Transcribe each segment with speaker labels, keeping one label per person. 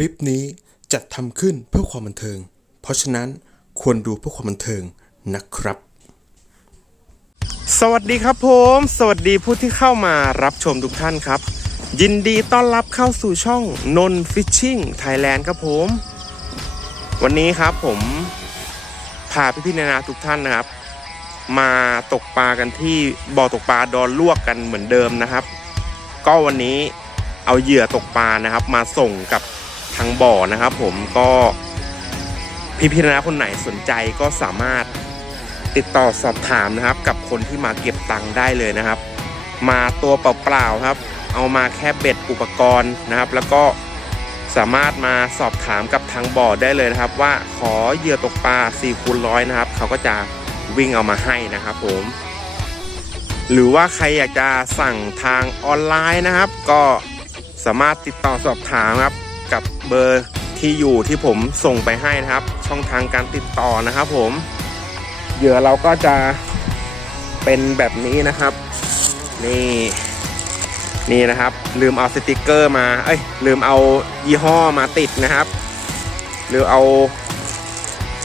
Speaker 1: ลิปนี้จัดทำขึ้นเพื่อความบันเทิง เพราะฉะนั้นควรดูเพื่อความบันเทิงนะครับ
Speaker 2: สวัสดีครับผม สวัสดีผู้ที่เข้ามารับชมทุกท่านครับ ยินดีต้อนรับเข้าสู่ช่องนนฟิชชิ่งไทยแลนด์ครับผม วันนี้ครับผมพาพี่พี่ๆนานาทุกท่านนะครับ มาตกปลากันที่บ่อตกปลาดอนลวกกันเหมือนเดิมนะครับ ก็วันนี้เอาเหยื่อตกปลานะครับ มาส่งกับ ทางบ่อนะครับ ผมก็พี่พี่ๆนานาคนไหนสนใจก็สามารถติดต่อสอบถามนะครับ กับคนที่มาเก็บตังค์ได้เลยนะครับ มาตัวเปล่าๆครับ เอามาแค่เบ็ดอุปกรณ์นะครับ แล้วก็สามารถมาสอบถามกับทางบ่อได้เลยนะครับ ว่าขอเหยื่อตกปลา4คูณร้อยนะครับเขาก็จะวิ่งเอามาให้นะครับ ผม หรือว่าใครอยากจะสั่งทางออนไลน์นะครับ ก็สามารถติดต่อสอบถามครับ กับเบอร์ที่อยู่ที่ผมส่งไปให้นะครับ ช่องทางการติดต่อนะครับ ผมเหยื่อเราก็จะเป็นแบบนี้นะครับ นี่นี่นะครับ ลืมเอาสติกเกอร์มาเอ้ยลืมเอายี่ห้อมาติดนะครับ หรือเอา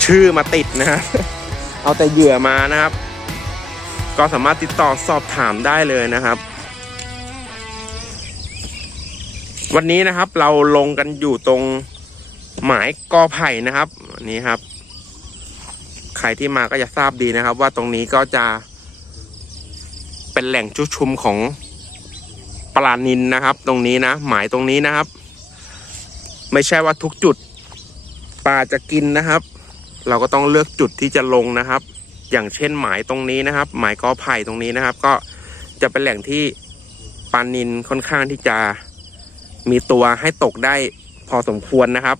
Speaker 2: ชื่อมาติดนะครับเอาแต่เหยื่อมานะครับ ก็สามารถติดต่อสอบถามได้เลยนะครับ วันนี้นะครับเราลงกันอยู่ตรงหมายกอไผ่นะครับนี่ครับ ใครที่มาก็จะทราบดีนะครับ ว่าตรงนี้ก็จะเป็นแหล่งชุชุมของปลานินนะครับ ตรงนี้นะหมายตรงนี้นะครับ ไม่ใช่ว่าทุกจุดปลาจะกินนะครับ เราก็ต้องเลือกจุดที่จะลงนะครับ อย่างเช่นหมายตรงนี้นะครับ หมายกอไผ่ตรงนี้นะครับ ก็จะเป็นแหล่งที่ปลานินค่อนข้างที่จะ มีตัวให้ตกได้พอสมควรนะครับ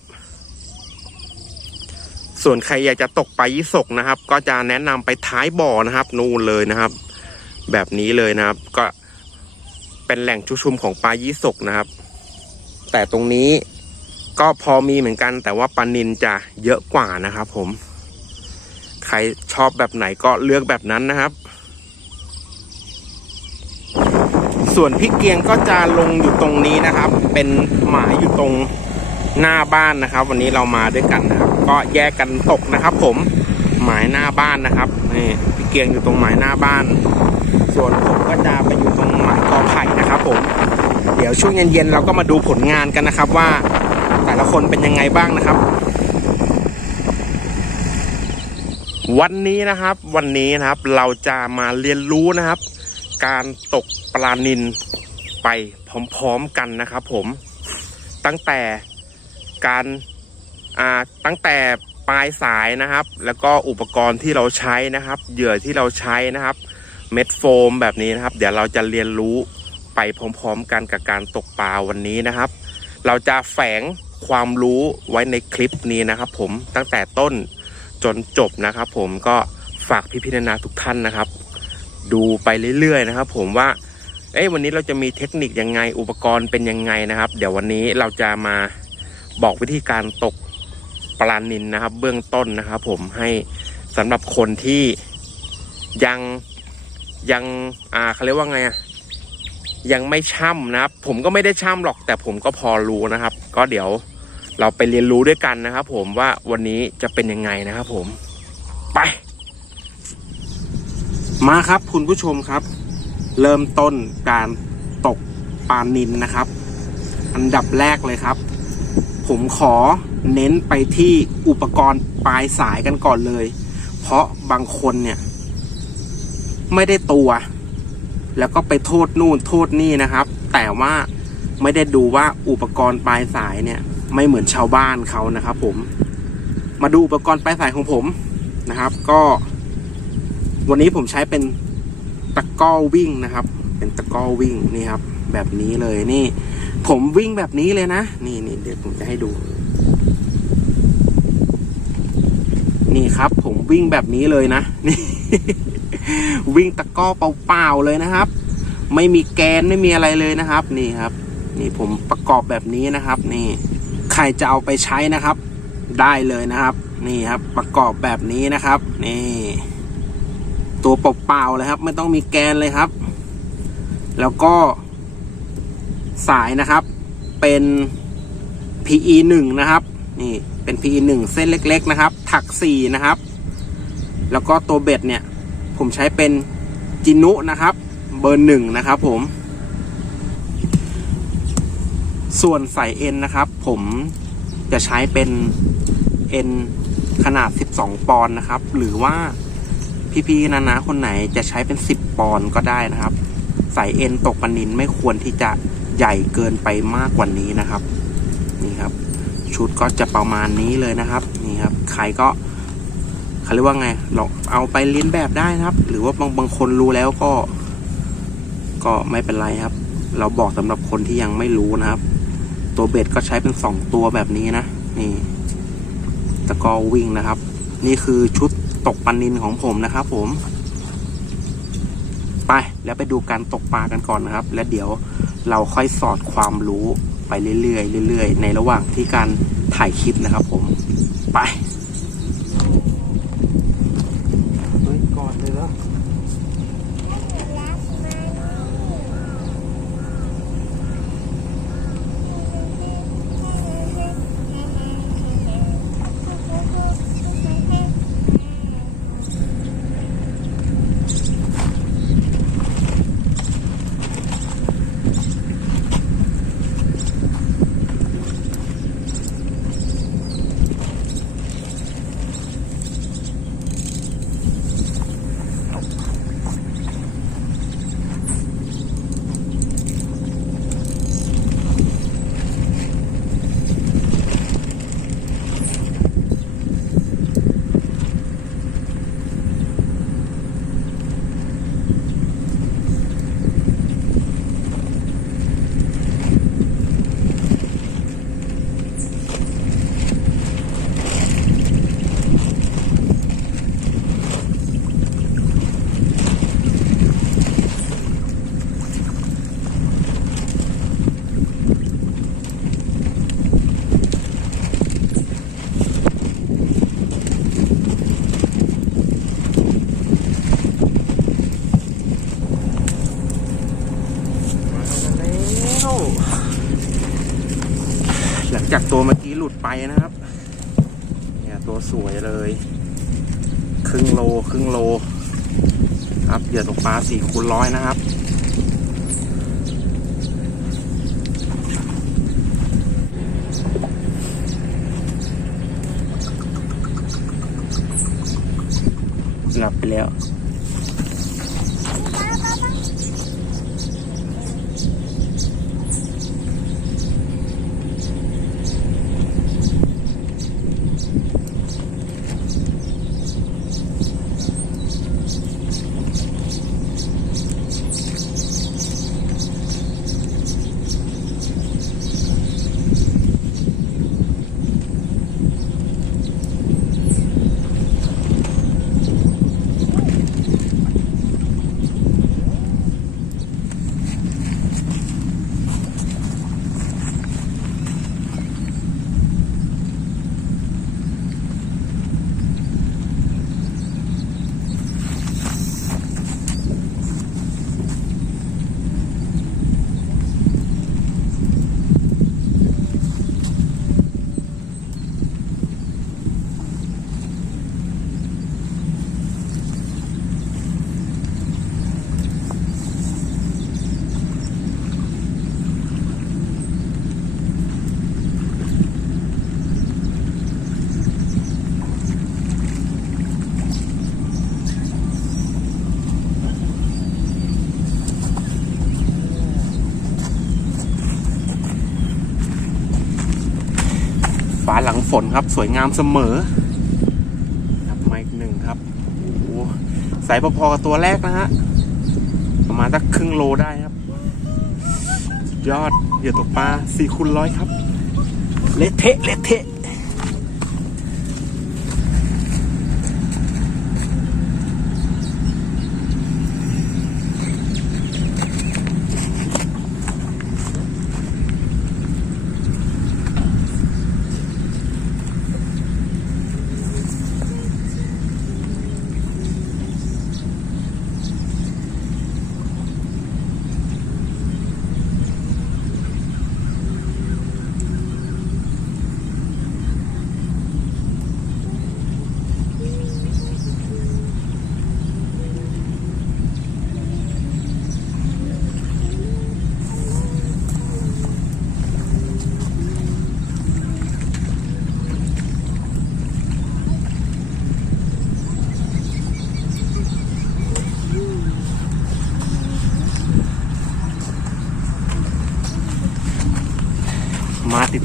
Speaker 2: ส่วนใครอยากจะตกปลายี่สกนะครับ ก็จะแนะนำไปท้ายบ่อนะครับ นู่นเลยนะครับ แบบนี้เลยนะครับ ก็เป็นแหล่งชุชุมของปลายี่สกนะครับ แต่ตรงนี้ก็พอมีเหมือนกัน แต่ว่าปลานินจะเยอะกว่านะครับ ผม ใครชอบแบบไหนก็เลือกแบบนั้นนะครับ ส่วนพี่เกียงก็จะลงอยู่ตรงนี้นะครับ เป็นหมายอยู่ตรงหน้าบ้านนะครับ วันนี้เรามาด้วยกันนะครับ ก็แยกกันตกนะครับ ผมหมายหน้าบ้านนะครับนี่พี่เกียงอยู่ตรงหมายหน้าบ้าน ส่วนผมก็จะไปอยู่ตรงหมายกอไผ่นะครับ ผม เดี๋ยวช่วงเย็นๆเราก็มาดูผลงานกันนะครับว่าแต่ละคนเป็นยังไงบ้างนะครับ วันนี้นะครับ วันนี้นะครับเราจะมาเรียนรู้นะครับ การตกปลานินไปพร้อมๆกันนะครับผมตั้งแต่การตั้งแต่ปลายสายนะครับ แล้วก็อุปกรณ์ที่เราใช้นะครับ เหยื่อที่เราใช้นะครับ เม็ดโฟมแบบนี้นะครับ เดี๋ยวเราจะเรียนรู้ไปพร้อมๆ กันกับการตกปลาวันนี้นะครับ เราจะแฝงความรู้ไว้ในคลิปนี้นะครับ ผมตั้งแต่ต้นจนจบนะครับ ผมก็ฝากพี่ๆนานาทุกท่านนะครับ ดูไปเรื่อยๆนะครับ ผมว่าเอ้ยวันนี้เราจะมีเทคนิคยังไงอุปกรณ์เป็นยังไงนะครับ เดี๋ยววันนี้เราจะมาบอกวิธีการตกปลานินนะครับ เบื้องต้นนะครับ ผมให้สำหรับคนที่ยังยังอ่าเขาเรียกว่าไงอะยังไม่ช่ำนะครับ ผมก็ไม่ได้ช่ำหรอกแต่ผมก็พอรู้นะครับ ก็เดี๋ยวเราไปเรียนรู้ด้วยกันนะครับ ผมว่าวันนี้จะเป็นยังไงนะครับ ผมไป มาครับคุณผู้ชมครับ เริ่มต้นการตกปลานินนะครับ อันดับแรกเลยครับ ผมขอเน้นไปที่อุปกรณ์ปลายสายกันก่อนเลย เพราะบางคนเนี่ย ไม่ได้ตัว แล้วก็ไปโทษนู่นโทษนี่นะครับ แต่ว่าไม่ได้ดูว่าอุปกรณ์ปลายสายเนี่ย ไม่เหมือนชาวบ้านเขานะครับ ผม มาดูอุปกรณ์ปลายสายของผมนะครับ ก็ วันนี้ผมใช้เป็นตะก้อวิ่งนะครับ เป็นตะก้อวิ่งนี่ครับ แบบนี้เลยนี่ ผมวิ่งแบบนี้เลยนะ นี่นี่เดี๋ยวผมจะให้ดู นี่ครับ ผมวิ่งแบบนี้เลยนะนี่วิ่งตะก้อเปล่าๆเลยนะครับ ไม่มีแกนไม่มีอะไรเลยนะครับ นี่ครับ นี่ผมประกอบแบบนี้นะครับ นี่ใครจะเอาไปใช้นะครับ ได้เลยนะครับ นี่ครับ ประกอบแบบนี้นะครับ นี่ ตัวเปล่าๆเลยครับ ไม่ต้องมีแกนเลยครับ แล้วก็สายนะครับ เป็น PE หนึ่งนะครับ นี่เป็น PE หนึ่งเส้นเล็ก ๆ นะครับ ถักสี่นะครับ แล้วก็ตัวเบ็ดเนี่ย ผมใช้เป็นจินุนะครับ เบอร์หนึ่งนะครับ ผม ส่วนสายเอ็นนะครับ ผมจะใช้เป็นเอ็นขนาด 12 ปอนด์นะครับ หรือว่า พี่ๆนะนะคนไหนจะใช้เป็น 10 ปอนด์ก็ได้นะครับ สายเอ็นตกปนินไม่ควรที่จะใหญ่เกินไปมากกว่านี้นะครับ นี่ครับ ชุดก็จะประมาณนี้เลยนะครับ นี่ครับ ใครก็เขาเรียกว่าไงลองเอาไปเลียนแบบได้นะครับ หรือว่าบางบางคนรู้แล้วก็ ก็ไม่เป็นไรครับ เราบอกสำหรับคนที่ยังไม่รู้นะครับ ตัวเบ็ดก็ใช้เป็นสองตัวแบบนี้นะ นี่ตะกอวิ่งนะครับ นี่คือชุด ตกปลานินของผมนะครับผม ไปแล้วไปดูการตกปลากันก่อนนะครับ แล้วเดี๋ยวเราค่อยสอดความรู้ไปเรื่อยๆเรื่อยๆ ในระหว่างที่การถ่ายคลิปนะครับผม ไปเฮ้ยก่อนเลยแล้วหลังจากตัวเมื่อกี้ห ลุดไปนะครับ เนี่ยตัวสวยเลย ครึ่งโลครึ่งโล ครับเหยื่อตกปลาสี่คูณร้อยนะครับหลับไปแล้ว ฟ้าหลังฝนครับ สวยงามเสมอครับมาอีกหนึ่งครับโอ้โหใสพอๆกับตัวแรกนะฮะประมาณสักครึ่งโลได้ครับ ยอดเหยื่อตกปลาสี่คูณร้อยครับ เละเทะเละเทะ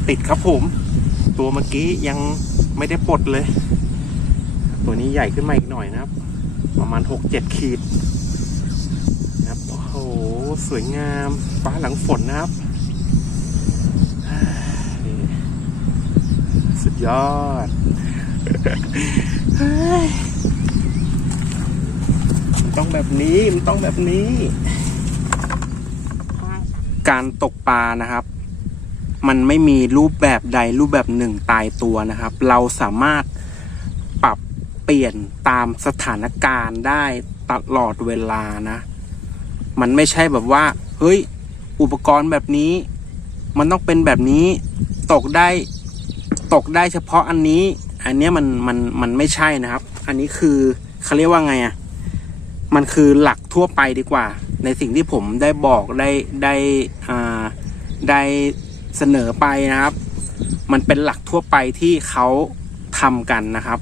Speaker 2: ติดครับผม ตัวเมื่อกี้ยังไม่ได้ปลดเลย ตัวนี้ใหญ่ขึ้นมาอีกหน่อยนะครับ ประมาณหกเจ็ดขีดนะครับโอ้โหสวยงามฟ้าหลังฝนนะครับสุดยอดมันต้องแบบนี้มันต้องแบบนี้ การตกปลานะครับ มันไม่มีรูปแบบใดรูปแบบหนึ่งตายตัวนะครับ เราสามารถปรับเปลี่ยนตามสถานการณ์ได้ตลอดเวลานะ มันไม่ใช่แบบว่า เฮ้ย อุปกรณ์แบบนี้ มันต้องเป็นแบบนี้ ตกได้ ตกได้เฉพาะอันนี้ อันเนี้ยมันมันมันไม่ใช่นะครับ อันนี้คือเขาเรียกว่าไงอะ่ะมันคือหลักทั่วไปดีกว่า ในสิ่งที่ผมได้บอกได้ได้อ่าได้ เสนอไปนะครับ มันเป็นหลักทั่วไปที่เขาทำกันนะครับ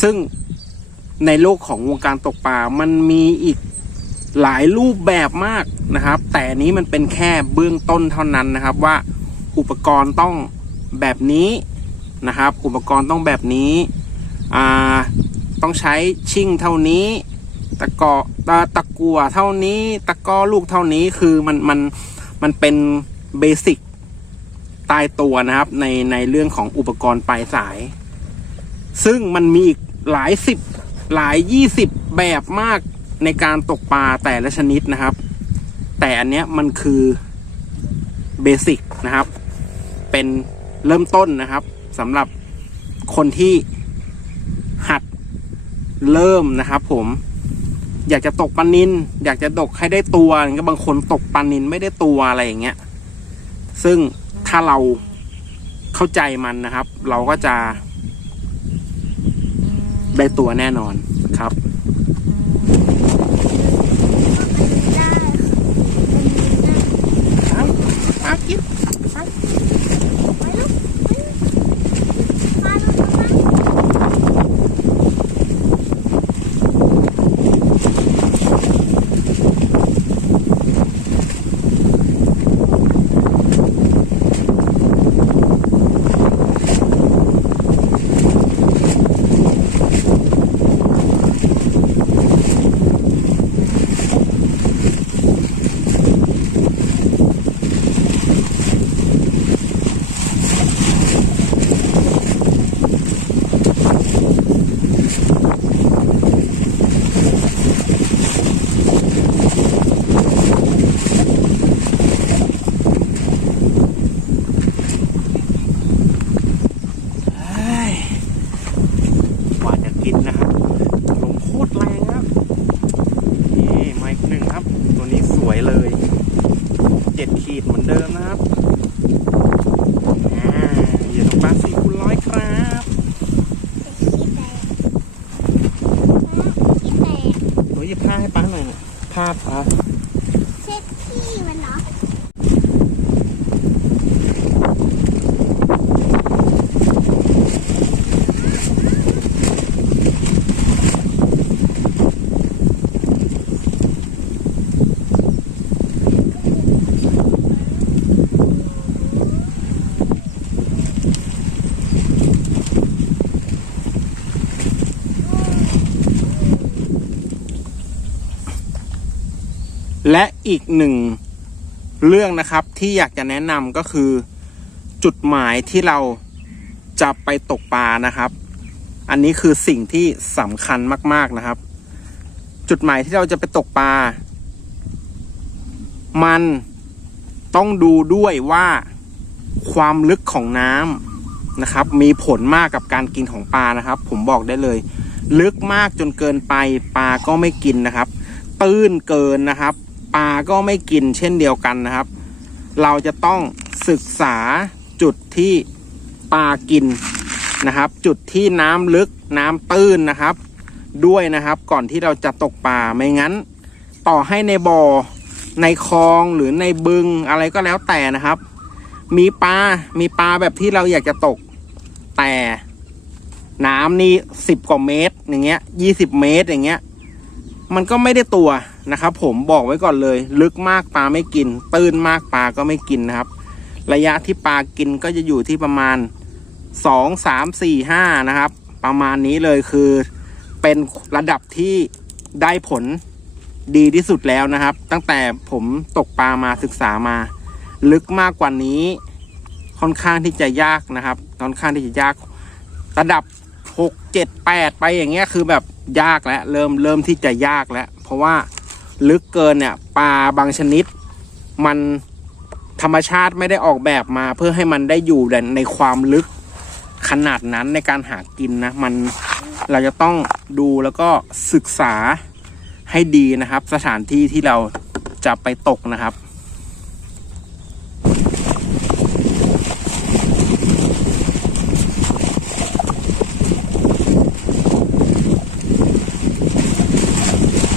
Speaker 2: ซึ่งในโลกของวงการตกปลา มันมีอีกหลายรูปแบบมากนะครับ แต่นี้มันเป็นแค่เบื้องต้นเท่านั้นนะครับ ว่าอุปกรณ์ต้องแบบนี้นะครับ อุปกรณ์ต้องแบบนี้ต้องใช้ชิ่งเท่านี้ ตะกอตะตะกัวเท่านี้ ตะกอลูกเท่านี้คือมันมันมันเป็นเบสิก ตายตัวนะครับ ในในเรื่องของอุปกรณ์ปลายสาย ซึ่งมันมีอีกหลายสิบหลายยี่สิบแบบมากในการตกปลาแต่ละชนิดนะครับ แต่อันเนี้ยมันคือเบสิกนะครับ เป็นเริ่มต้นนะครับสำหรับคนที่หัดเริ่มนะครับผมอยากจะตกปลานิน อยากจะตกให้ได้ตัวอย่างเงี้ยบางคนตกปลานินไม่ได้ตัวอะไรอย่างเงี้ย ซึ่ง ถ้าเราเข้าใจมันนะครับ เราก็จะได้ตัวแน่นอนครับ มากิน กว่าจะกินนะครับลมโคตรแรงครับ นี่ไมค์หนึ่งครับ ตัวนี้สวยเลยเจ็ดขีดเหมือนเดิมนะครับอ่าเหยื่อตกปลาสี่คูณร้อยครับหนูหยิบผ้าให้ป้าหน่อยนะ ผ้าป้า
Speaker 3: เช็ดที่มันเนาะ
Speaker 2: และ อีกหนึ่งเรื่องนะครับที่อยากจะแนะนำก็คือ จุดหมายที่เราจะไปตกปลานะครับ อันนี้คือสิ่งที่สำคัญมาก ๆนะครับ จุดหมายที่เราจะไปตกปลา มันต้องดูด้วยว่าความลึกของน้ำนะครับ มีผลมากกับการกินของปลานะครับ ผมบอกได้เลย ลึกมากจนเกินไปปลาก็ไม่กินนะครับ ตื้นเกินนะครับ ปลาก็ไม่กินเช่นเดียวกันนะครับ เราจะต้องศึกษาจุดที่ปลากินนะครับ จุดที่น้ำลึกน้ำตื้นนะครับ ด้วยนะครับก่อนที่เราจะตกปลาไม่งั้น ต่อให้ในบ่อในคลองหรือในบึงอะไรก็แล้วแต่นะครับ มีปลา มีปลาแบบที่เราอยากจะตก แต่น้ำนี่สิบกว่าเมตรอย่างเงี้ยยี่สิบเมตรอย่างเงี้ย มันก็ไม่ได้ตัว นะครับผมบอกไว้ก่อนเลย ลึกมากปลาไม่กิน ตื้นมากปลาก็ไม่กินนะครับ ระยะที่ปลากินก็จะอยู่ที่ประมาณสองสามสี่ห้านะครับ ประมาณนี้เลยคือเป็นระดับที่ได้ผลดีที่สุดแล้วนะครับ ตั้งแต่ผมตกปลามาศึกษามา ลึกมากกว่านี้ค่อนข้างที่จะยากนะครับค่อนข้างที่จะยาก ระดับหกเจ็ดแปดไปอย่างเงี้ยคือแบบยากแล้วเริ่มเริ่มที่จะยากแล้ว เพราะว่า ลึกเกินเนี่ยปลาบางชนิด มันธรรมชาติไม่ได้ออกแบบมา เพื่อให้มันได้อยู่ในความลึกขนาดนั้นในการหากินนะมันเราจะต้องดูแล้วก็ศึกษาให้ดีนะครับ สถานที่ที่เราจะไปตกนะครับ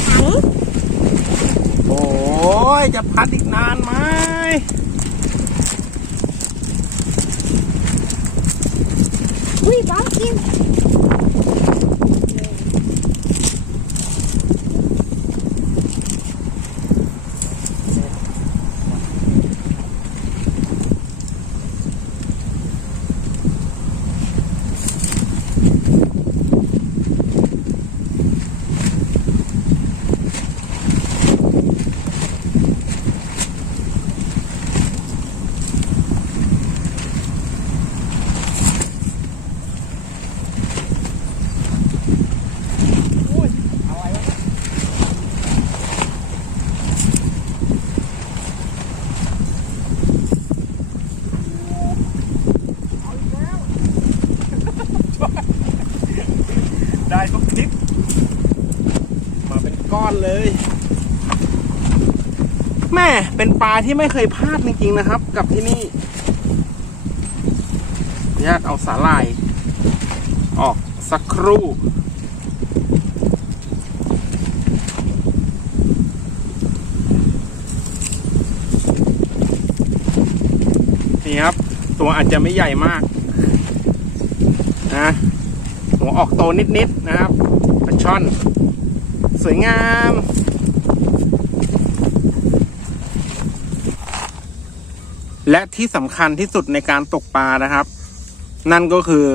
Speaker 3: ถัง
Speaker 2: โอ้ยจะพัดอีกนานไหม
Speaker 3: อุ้ยบ้องกิน
Speaker 2: ได้ทุกคลิป มาเป็นก้อนเลย แม่เปลาที่ไม่เคยพลาดจริงๆนะครับ กับที่นี่ญาติเอาสาหร่าย ออกสักครู่ นี่ครับ ตัวอาจจะไม่ใหญ่มากนะหัวออกโตนิดๆนะครับปลาช่อน สวยงาม และที่สำคัญที่สุดในการตกปลานะครับ นั่นก็คือ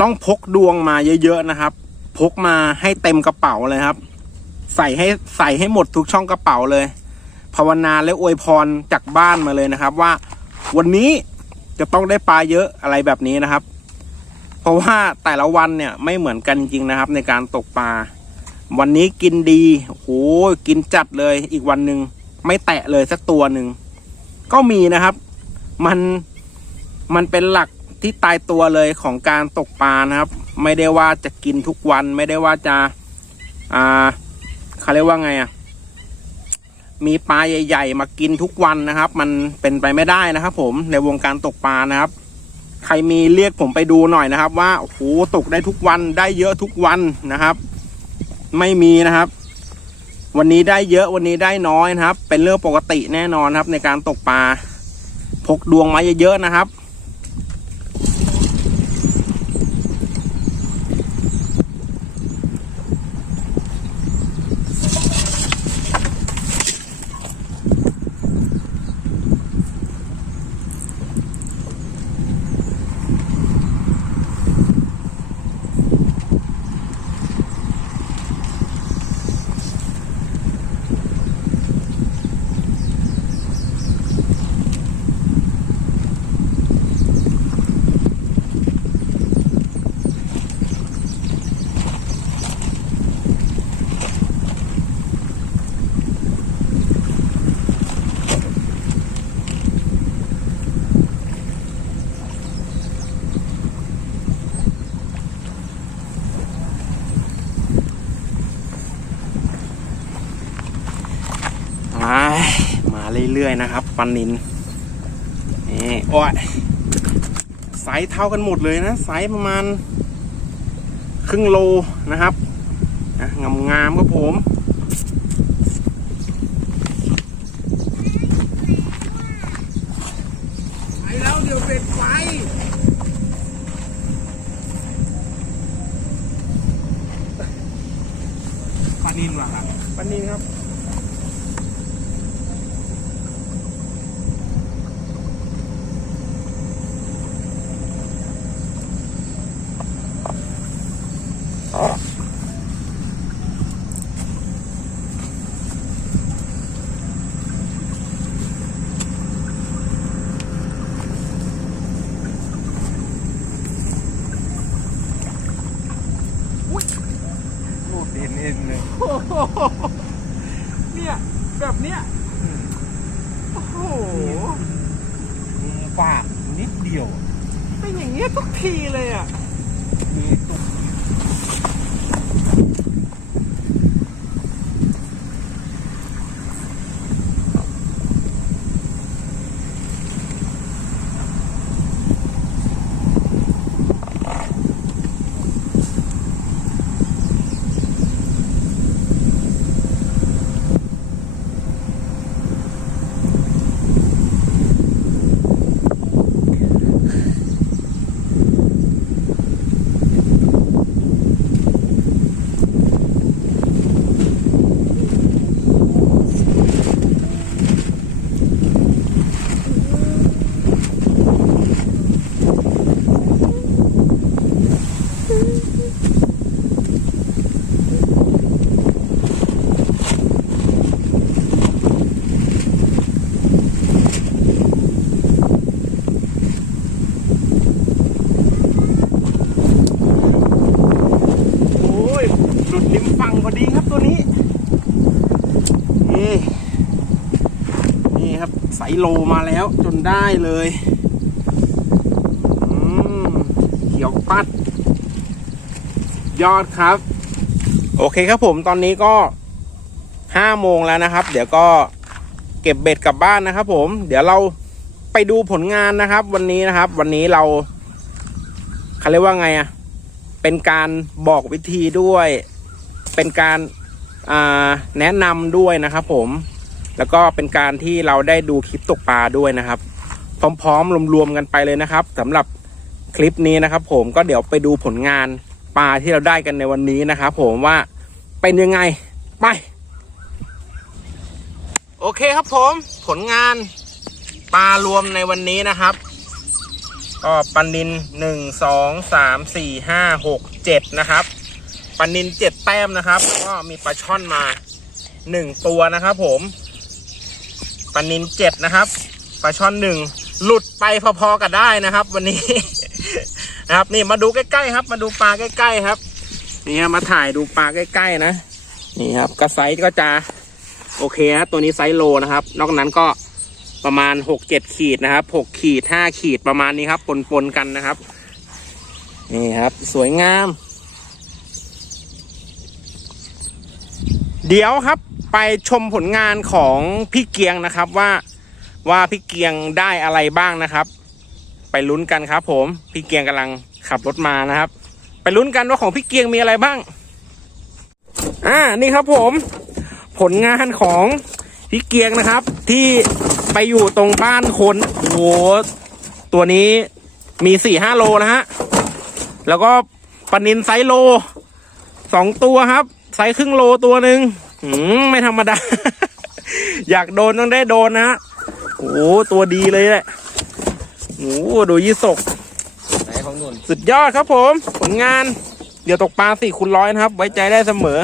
Speaker 2: ต้องพกดวงมาเยอะๆนะครับ พกมาให้เต็มกระเป๋าเลยครับ ใส่ให้ใส่ให้หมดทุกช่องกระเป๋าเลย ภาวนาและอวยพรจากบ้านมาเลยนะครับ ว่าวันนี้จะต้องได้ปลาเยอะอะไรแบบนี้นะครับ เพราะว่าแต่ละวันเนี่ยไม่เหมือนกันจริงๆนะครับ ในการตกปลาวันนี้กินดีโอ้โหกินจัดเลยอีกวันหนึ่ง ไม่แตะเลยสักตัวหนึ่งก็มีนะครับ มันมันเป็นหลักที่ตายตัวเลยของการตกปลานะครับ ไม่ได้ว่าจะกินทุกวันไม่ได้ว่าจะ อ่าเขาเรียกว่าไงอะมีปลาใหญ่ ๆ มากินทุกวันนะครับ มันเป็นไปไม่ได้นะครับ ผมในวงการตกปลานะครับ ใครมีเรียกผมไปดูหน่อยนะครับ ว่าโอ้โหตกได้ทุกวันได้เยอะทุกวันนะครับ ไม่มีนะครับ วันนี้ได้เยอะวันนี้ได้น้อยนะครับ เป็นเรื่องปกติแน่นอนครับ ในการตกปลาพกดวงมาเยอะๆนะครับ มามาเรื่อยๆนะครับปันนินนี่โอ้ยไซส์เท่ากันหมดเลยนะไซส์ประมาณ ครึ่งโลนะครับงามๆครับผม นี่ครับไซโลมาแล้วจนได้เลยเขียวปัด ยอดครับ โอเคครับผมตอนนี้ก็ห้าโมงแล้วนะครับ เดี๋ยวก็เก็บเบ็ดกลับบ้านนะครับ ผม เดี๋ยวเราไปดูผลงานนะครับ วันนี้นะครับ วันนี้เราเขาเรียกว่าไงอะเป็นการบอกวิธีด้วย เป็นการแนะนำด้วยนะครับผม แล้วก็เป็นการที่เราได้ดูคลิปตกปลาด้วยนะครับ พร้อมๆรวมๆกันไปเลยนะครับสำหรับคลิปนี้นะครับ ผมก็เดี๋ยวไปดูผลงานปลาที่เราได้กันในวันนี้นะครับ ผมว่าเป็นยังไงไป โอเคครับผมผลงานปลารวมในวันนี้นะครับก็ปันนินหนึ่งสองสามสี่ห้าหกเจ็ดนะครับปันนินเจ็ดแต้มนะครับแล้วก็มีปลาช่อนมาหนึ่งตัวนะครับผม ปันนินเจ็ดนะครับปลาช่อนหนึ่งหลุดไปพอๆกับได้นะครับ วันนี้ นะครับนี่มาดูใกล้ๆครับ มาดูปลาใกล้ๆครับ นี่ฮะมาถ่ายดูปลาใกล้ๆนะนี่ครับกระไซก็จะโอเคฮะตัวนี้ไซส์โลนะครับ นอกนั้นก็ประมาณหกเจ็ดขีดนะครับหกขีดห้าขีดประมาณนี้ครับปนๆกันนะครับ นี่ครับ สวยงาม เดี๋ยวครับ ไปชมผลงานของพี่เกียงนะครับว่าว่าพี่เกียงได้อะไรบ้างนะครับ ไปลุ้นกันครับ ผมพี่เกียงกำลังขับรถมานะครับ ไปลุ้นกันว่าของพี่เกียงมีอะไรบ้าง อ่านี่ครับผม ผลงานของพี่เกียงนะครับ ที่ไปอยู่ตรงบ้านคนโหตัวนี้มีสี่ห้าโลนะฮะแล้วก็ปนินไซโลสองตัวครับ ไซครึ่งโลตัวหนึ่ง หืมไม่ธรรมดา อยากโดนต้องได้โดนนะฮะโอ้โหตัวดีเลยแหละโอ้โหดูยี่สก
Speaker 4: ไหนของนุ่น
Speaker 2: สุดยอดครับผม ผลงาน เดี๋ยวตกปลาสี่คูณร้อยนะครับ ไว้ใจได้เสมอ